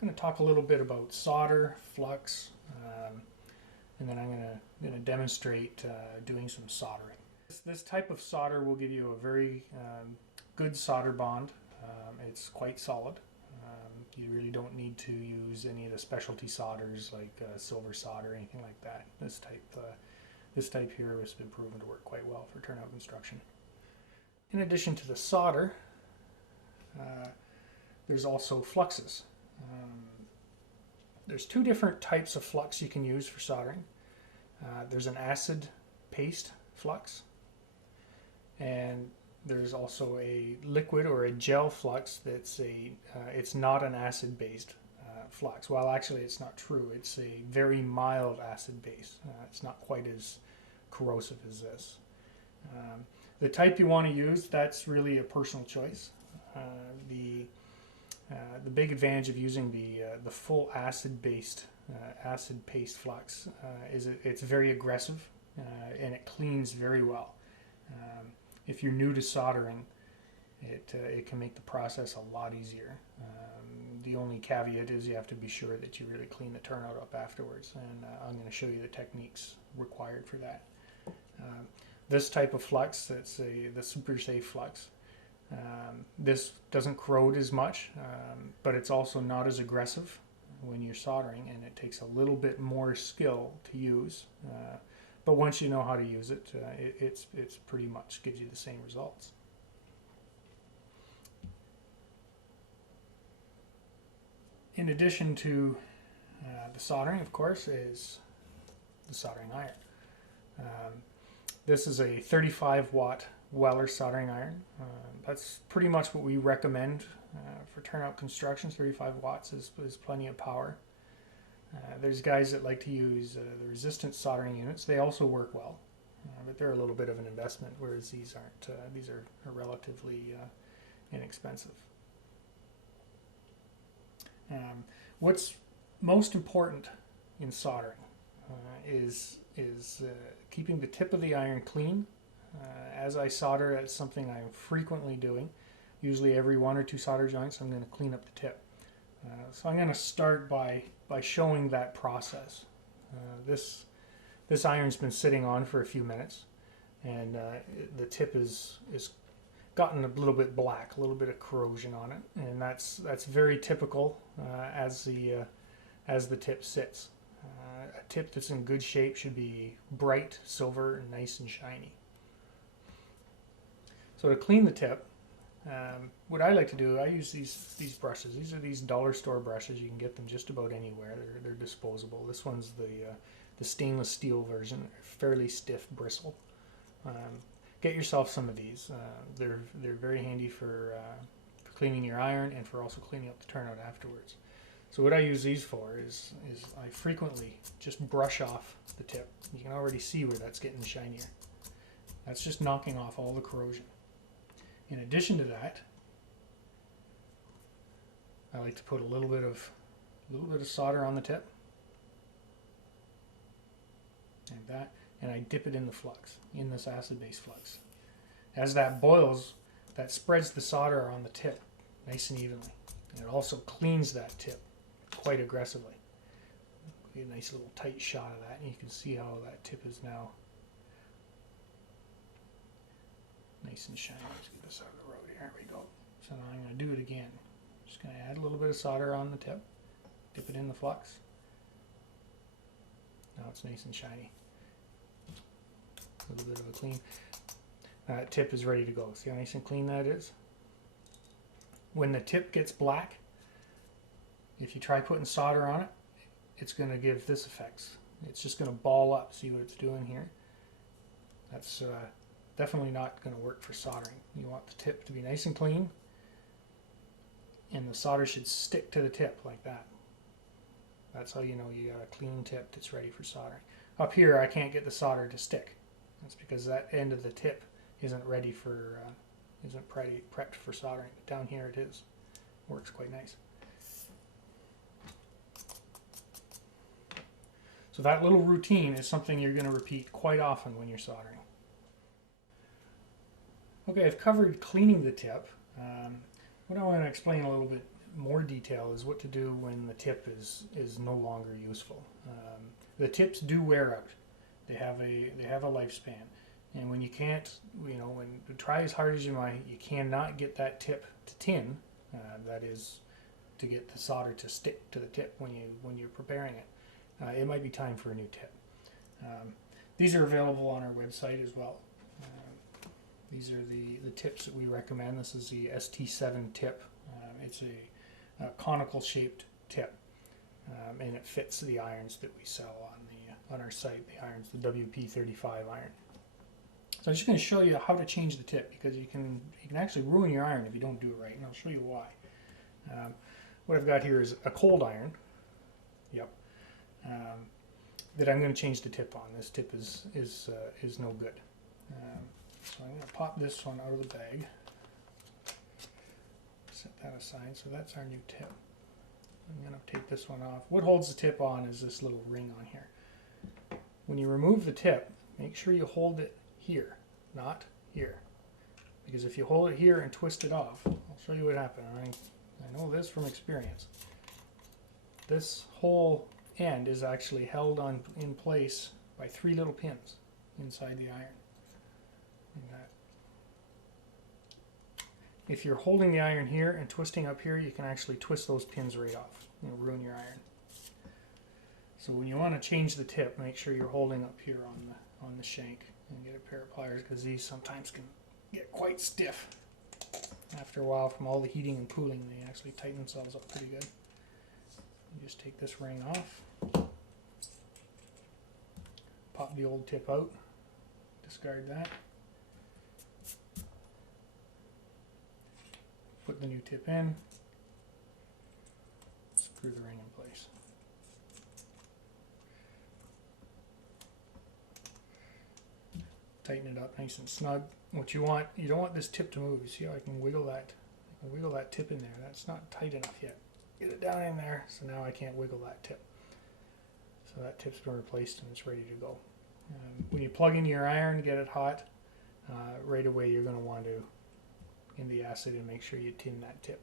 going to talk a little bit about solder, flux, and then I'm going to demonstrate doing some soldering. This type of solder will give you a very good solder bond. It's quite solid. You really don't need to use any of the specialty solders like silver solder or anything like that. This type here has been proven to work quite well for turnout construction. In addition to the solder, there's also fluxes. There's two different types of flux you can use for soldering. There's an acid paste flux, and there's also a liquid or a gel flux that's it's not an acid based flux. Well, actually it's not true. It's a very mild acid base. It's not quite as corrosive as this. The type you want to use, that's really a personal choice. The big advantage of using the full acid based acid paste flux is it's very aggressive and it cleans very well. If you're new to soldering, it can make the process a lot easier. The only caveat is you have to be sure that you really clean the turnout up afterwards, and I'm going to show you the techniques required for that. This type of flux, that's the super safe flux. This doesn't corrode as much, but it's also not as aggressive when you're soldering, and it takes a little bit more skill to use. But once you know how to use it, it's pretty much gives you the same results. In addition to the soldering, of course, is the soldering iron. This is a 35 watt Weller soldering iron. That's pretty much what we recommend for turnout constructions. 35 watts is plenty of power. There's guys that like to use the resistance soldering units. They also work well, but they're a little bit of an investment, whereas these aren't. These are relatively inexpensive. What's most important in soldering is keeping the tip of the iron clean. As I solder, that's something I'm frequently doing. Usually every one or two solder joints, I'm going to clean up the tip. So I'm going to start by showing that process. This iron's been sitting on for a few minutes, and the tip is gotten a little bit black, a little bit of corrosion on it, and that's very typical as the tip sits. A tip that's in good shape should be bright silver and nice and shiny. So to clean the tip, what I like to do, I use these brushes. These are these dollar store brushes. You can get them just about anywhere. They're disposable. This one's the stainless steel version, fairly stiff bristle. Get yourself some of these. They're very handy for cleaning your iron and for also cleaning up the turnout afterwards. So what I use these for is I frequently just brush off the tip. You can already see where that's getting shinier. That's just knocking off all the corrosion. In addition to that, I like to put a little bit of solder on the tip, like that, and I dip it in the flux, in this acid-based flux. As that boils, that spreads the solder on the tip nice and evenly, and it also cleans that tip quite aggressively. Get a nice little tight shot of that, and you can see how that tip is now nice and shiny. Let's get this out of the road here. There we go. So now I'm going to do it again. Just going to add a little bit of solder on the tip, dip it in the flux. Now it's nice and shiny. A little bit of a clean. That tip is ready to go. See how nice and clean that is? When the tip gets black, if you try putting solder on it, it's going to give this effect. It's just going to ball up. See what it's doing here? That's definitely not going to work for soldering. You want the tip to be nice and clean, and the solder should stick to the tip like that. That's how you know you got a clean tip that's ready for soldering. Up here I can't get the solder to stick. That's because that end of the tip isn't ready for, prepped for soldering. But down here it is. Works quite nice. So that little routine is something you're going to repeat quite often when you're soldering. Okay, I've covered cleaning the tip. What I want to explain a little bit more detail is what to do when the tip is no longer useful. The tips do wear out. They have a lifespan, and when you can't, when you try as hard as you might, you cannot get that tip to tin. That is, to get the solder to stick to the tip when you're preparing it. It might be time for a new tip. These are available on our website as well. These are the tips that we recommend. This is the ST7 tip. It's a conical shaped tip, and it fits the irons that we sell on our site. The irons, the WP35 iron. So I'm just going to show you how to change the tip, because you can actually ruin your iron if you don't do it right, and I'll show you why. What I've got here is a cold iron. Yep. That I'm going to change the tip on. This tip is no good. So I'm going to pop this one out of the bag. Set that aside. So that's our new tip. I'm going to take this one off. What holds the tip on is this little ring on here. When you remove the tip, make sure you hold it here, not here. Because if you hold it here and twist it off, I'll show you what happened. I know this from experience. This whole end is actually held in place by 3 little pins inside the iron. Like that. If you're holding the iron here and twisting up here, you can actually twist those pins right off and ruin your iron. So when you want to change the tip, make sure you're holding up here on the shank, and get a pair of pliers, because these sometimes can get quite stiff. After a while, from all the heating and cooling, they actually tighten themselves up pretty good. You just take this ring off, pop the old tip out, discard that, put the new tip in, screw the ring in place. Tighten it up nice and snug. What you don't want this tip to move. You see how I can wiggle that? I can wiggle that tip in there. That's not tight enough yet. Get it down in there, so now I can't wiggle that tip. So that tip's been replaced and it's ready to go. When you plug in your iron, get it hot, right away you're going to want to in the acid and make sure you tin that tip.